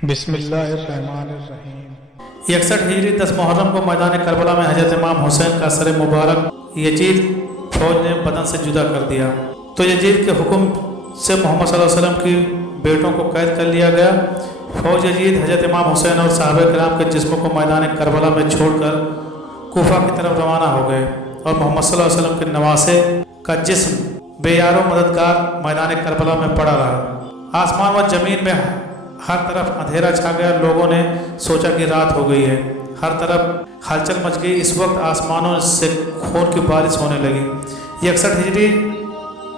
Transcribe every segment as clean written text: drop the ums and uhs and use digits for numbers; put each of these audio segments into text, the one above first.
बिस्मिल्लाहिर्रहमानिर्रहीम। 61 हिजरी 10 मुहर्रम को मैदान करबला में हजरत इमाम हुसैन का सर मुबारक यजीद फौज ने बदन से जुदा कर दिया, तो यजीद के हुक्म से मोहम्मद सल्लल्लाहु अलैहि वसल्लम की बेटों को कैद कर लिया गया। फौज यजीद हजरत इमाम हुसैन और साहबे किराम के जिस्मों को मैदान करबला में छोड़कर कूफा की तरफ रवाना हो गए और मोहम्मद सल्लल्लाहु अलैहि वसल्लम के नवासे का जिस्म बेयारो मददगार मैदान करबला में पड़ा रहा। आसमान व जमीन में हर तरफ अंधेरा छा गया। लोगों ने सोचा कि रात हो गई है, हर तरफ हलचल मच गई। इस वक्त आसमानों से खून की बारिश होने लगी। 61 हिजरी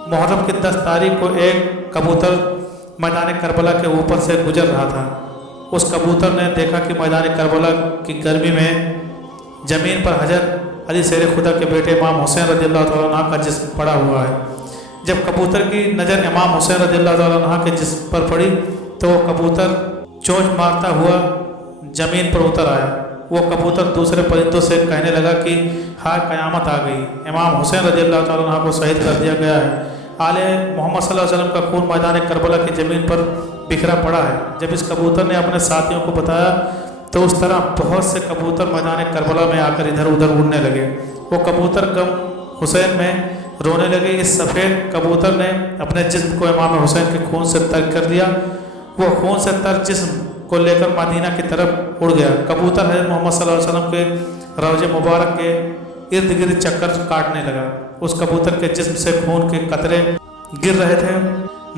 मुहर्रम की 10 तारीख को एक कबूतर मैदान करबला के ऊपर से गुजर रहा था। उस कबूतर ने देखा कि मैदान करबला की गर्मी में ज़मीन पर हजरत अली शेर खुदा के बेटे इमाम हुसैन रज़ियल्लाहु तआला अन्हु का जिस्म पड़ा हुआ है। जब कबूतर की नज़र इमाम हुसैन रज़ियल्लाहु तआला अन्हु के जिस्म पर पड़ी तो वो कबूतर चोंच मारता हुआ ज़मीन पर उतर आया। वो कबूतर दूसरे परिंदों से कहने लगा कि हाय क़यामत आ गई, इमाम हुसैन रज़ियल्लाहु तआला अन्हु को शहीद कर दिया गया है। आले मोहम्मद सल्लल्लाहु अलैहि वसल्लम का खून मैदान करबला की ज़मीन पर बिखरा पड़ा है। जब इस कबूतर ने अपने साथियों को बताया तो उस तरह बहुत से कबूतर मैदान करबला में आकर इधर उधर उड़ने लगे। वो कबूतर गम हुसैन में रोने लगे। इस सफ़ेद कबूतर ने अपने जिस्म को इमाम हुसैन के खून से तर कर दिया। वो खून से तर जिस्म को लेकर मदीना की तरफ उड़ गया। कबूतर हज़रत मोहम्मद सल्लल्लाहु अलैहि वसल्लम के रौज़े मुबारक के इर्द गिर्द चक्कर काटने लगा। उस कबूतर के जिस्म से खून के कतरे गिर रहे थे।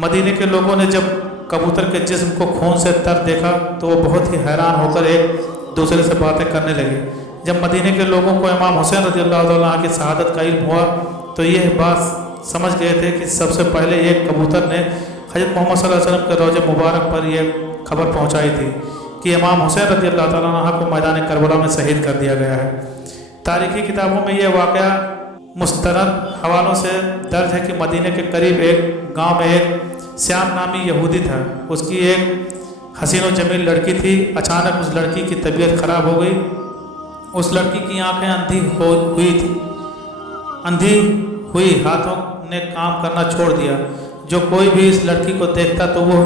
मदीने के लोगों ने जब कबूतर के जिस्म को खून से तर देखा तो वो बहुत ही हैरान होकर एक दूसरे से बातें करने लगे। जब मदीने के लोगों को इमाम हुसैन रज़ियल्लाहु तआला अन्हु की शहादत का इल्म हुआ तो यह बात समझ गए थे कि सबसे पहले एक कबूतर ने हज़रत मोहम्मद सल्लल्लाहु अलैहि वसल्लम के रौज़े मुबारक पर यह खबर पहुंचाई थी कि इमाम हुसैन रज़ियल्लाहु तआला अन्हु को मैदान करबला में शहीद कर दिया गया है। तारीख़ी किताबों में यह वाक़या मुस्तनद हवालों से दर्ज है कि मदीने के करीब एक गांव में एक श्याम नामी यहूदी था। उसकी एक हसीन व जमील लड़की थी। अचानक उस लड़की की तबीयत ख़राब हो गई। उस लड़की की आंखें अंधी हुई, हाथों ने काम करना छोड़ दिया। जो कोई भी इस लड़की को देखता तो वो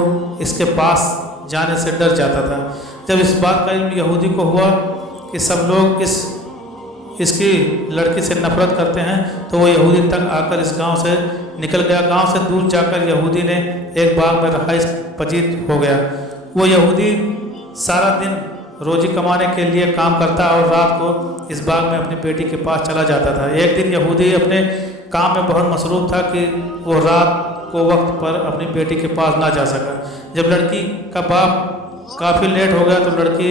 इसके पास जाने से डर जाता था। जब इस बात का इल्म यहूदी को हुआ कि सब लोग इसकी लड़की से नफरत करते हैं तो वो यहूदी तक आकर इस गांव से निकल गया। गांव से दूर जाकर यहूदी ने एक बाग में रहाइश पजीर हो गया। वो यहूदी सारा दिन रोजी कमाने के लिए काम करता और रात को इस बाग में अपनी बेटी के पास चला जाता था। एक दिन यहूदी अपने काम में बहुत मसरूफ़ था कि वो रात को वक्त पर अपनी बेटी के पास ना जा सका। जब लड़की का बाप काफ़ी लेट हो गया तो लड़की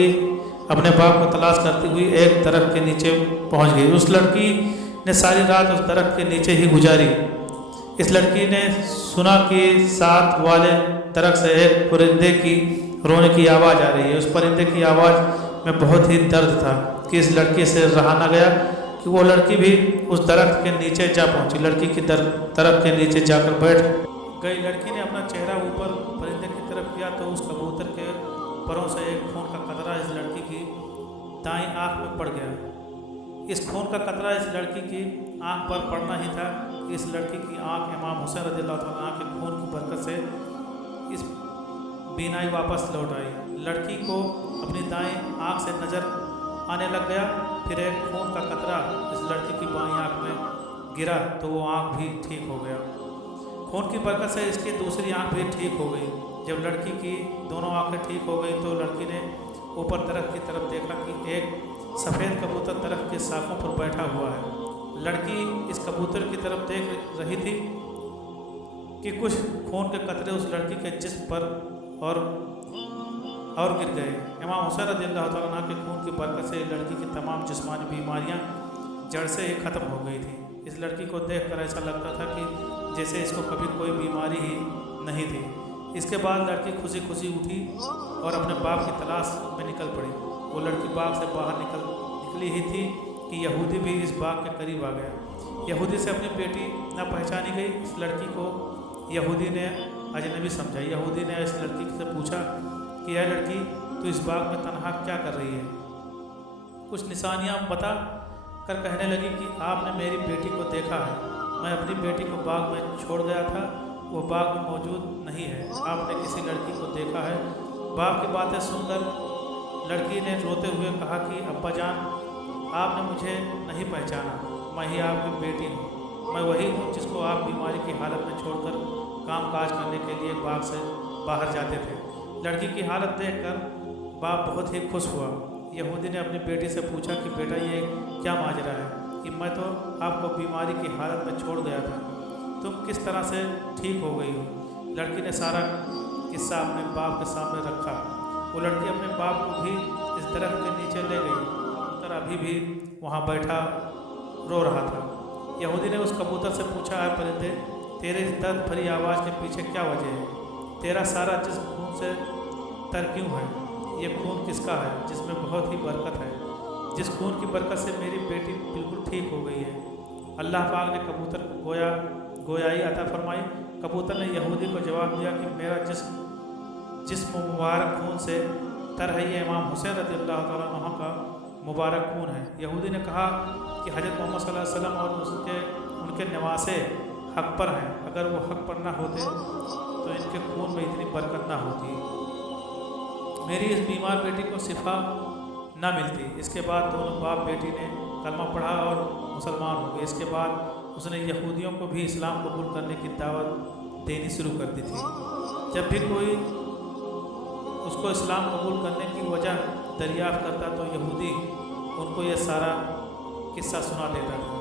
अपने बाप को तलाश करती हुई एक दरख्त के नीचे पहुंच गई। उस लड़की ने सारी रात उस दरख्त के नीचे ही गुजारी। इस लड़की ने सुना कि साथ वाले दरख्त से एक परिंदे की रोने की आवाज़ आ रही है। उस परिंदे की आवाज़ में बहुत ही दर्द था कि इस लड़की से रहा न गया कि वो लड़की भी उस दरख्त के नीचे जा पहुंची। लड़की की दरख्त के नीचे जाकर बैठ गई। लड़की ने अपना चेहरा ऊपर परिंदे की तरफ किया तो उस कबूतर के परों से एक खून का कतरा इस लड़की की दाईं आँख में पड़ गया। इस खून का कतरा इस लड़की की आँख पर पड़ना ही था। इस लड़की की आँख इमाम हुसैन रज़ियल्लाहु तआला अन्हु के खून की बरकत से इस बीनाई वापस लौट आई। लड़की को अपनी दाईं आँख से नज़र आने लग गया। फिर एक खून का कतरा इस लड़की की बाईं आँख में गिरा तो वो आँख भी ठीक हो गया। खून की बरकत से इसकी दूसरी आँख भी ठीक हो गई। जब लड़की की दोनों आँखें ठीक हो गई तो लड़की ने ऊपर दरख्त की तरफ देखा कि एक सफ़ेद कबूतर दरख्त के शाखों पर बैठा हुआ है। लड़की इस कबूतर की तरफ देख रही थी कि कुछ खून के कतरे उस लड़की के जिस्म पर और गिर गए। इमाम हुसैन रज़ियल्लाहु तआला अन्हु के खून की बरकत से लड़की की तमाम जिस्मानी बीमारियां जड़ से ही ख़त्म हो गई थी। इस लड़की को देखकर ऐसा लगता था कि जैसे इसको कभी कोई बीमारी ही नहीं थी। इसके बाद लड़की खुशी खुशी उठी और अपने बाप की तलाश में निकल पड़ी। वो लड़की बाग से बाहर निकली ही थी कि यहूदी भी इस बाग के करीब आ गया। यहूदी से अपनी बेटी न पहचानी गई। इस लड़की को यहूदी ने अजनबी समझा। यहूदी ने इस लड़की से पूछा कि यह लड़की तू इस बाग में तनहा क्या कर रही है? कुछ निशानियाँ बता कर कहने लगी कि आपने मेरी बेटी को देखा है। मैं अपनी बेटी को बाग में छोड़ गया था, वो बाग में मौजूद नहीं है। आपने किसी लड़की को देखा है? باپ کی باتیں سن کر لڑکی نے روتے ہوئے کہا کہ ابا جان، آپ نے مجھے نہیں پہچانا، میں ہی آپ کی بیٹی ہوں، میں وہی ہوں جس کو آپ بیماری کی حالت میں چھوڑ کر کام کاج کرنے کے لیے باغ سے باہر جاتے تھے۔ لڑکی کی حالت دیکھ کر باپ بہت ہی خوش ہوا۔ یہودی نے اپنی بیٹی سے پوچھا کہ بیٹا یہ کیا ماجرا ہے کہ میں تو آپ کو بیماری کی حالت میں چھوڑ گیا تھا، تم کس طرح سے ٹھیک ہو گئی ہو؟ لڑکی نے سارا قصہ اپنے باپ کے سامنے رکھا۔ وہ لڑکی اپنے باپ کو بھی اس درخت کے نیچے لے گئی۔ کبوتر ابھی بھی وہاں بیٹھا رو رہا تھا۔ یہودی نے اس کبوتر سے پوچھا، اے پرندے، تیرے اس درد بھری آواز کے پیچھے کیا وجہ ہے؟ تیرا سارا جسم خون سے تر کیوں ہے؟ یہ خون کس کا ہے جس میں بہت ہی برکت ہے، جس خون کی برکت سے میری بیٹی بالکل ٹھیک ہو گئی ہے؟ اللہ پاک نے کبوتر کو گویائی عطا فرمائی۔ کبوتر نے یہودی کو جواب دیا کہ میرا جسم مبارک خون سے تر ہے، یہ امام حسین رضی اللہ تعالیٰ عنہ کا مبارک خون ہے۔ یہودی نے کہا کہ حضرت محمد صلی اللہ علیہ وسلم اور ان کے نواسے حق پر ہیں، اگر وہ حق پر نہ ہوتے تو ان کے خون میں اتنی برکت نہ ہوتی، میری اس بیمار بیٹی کو شفا نہ ملتی۔ اس کے بعد دونوں باپ بیٹی نے کلمہ پڑھا اور مسلمان ہو گئے۔ اس کے بعد اس نے یہودیوں کو بھی اسلام قبول کرنے کی دعوت دینی شروع کر دی تھی۔ جب بھی کوئی اس کو اسلام قبول کرنے کی وجہ دریافت کرتا تو یہودی ان کو یہ سارا قصہ سنا دیتا تھا۔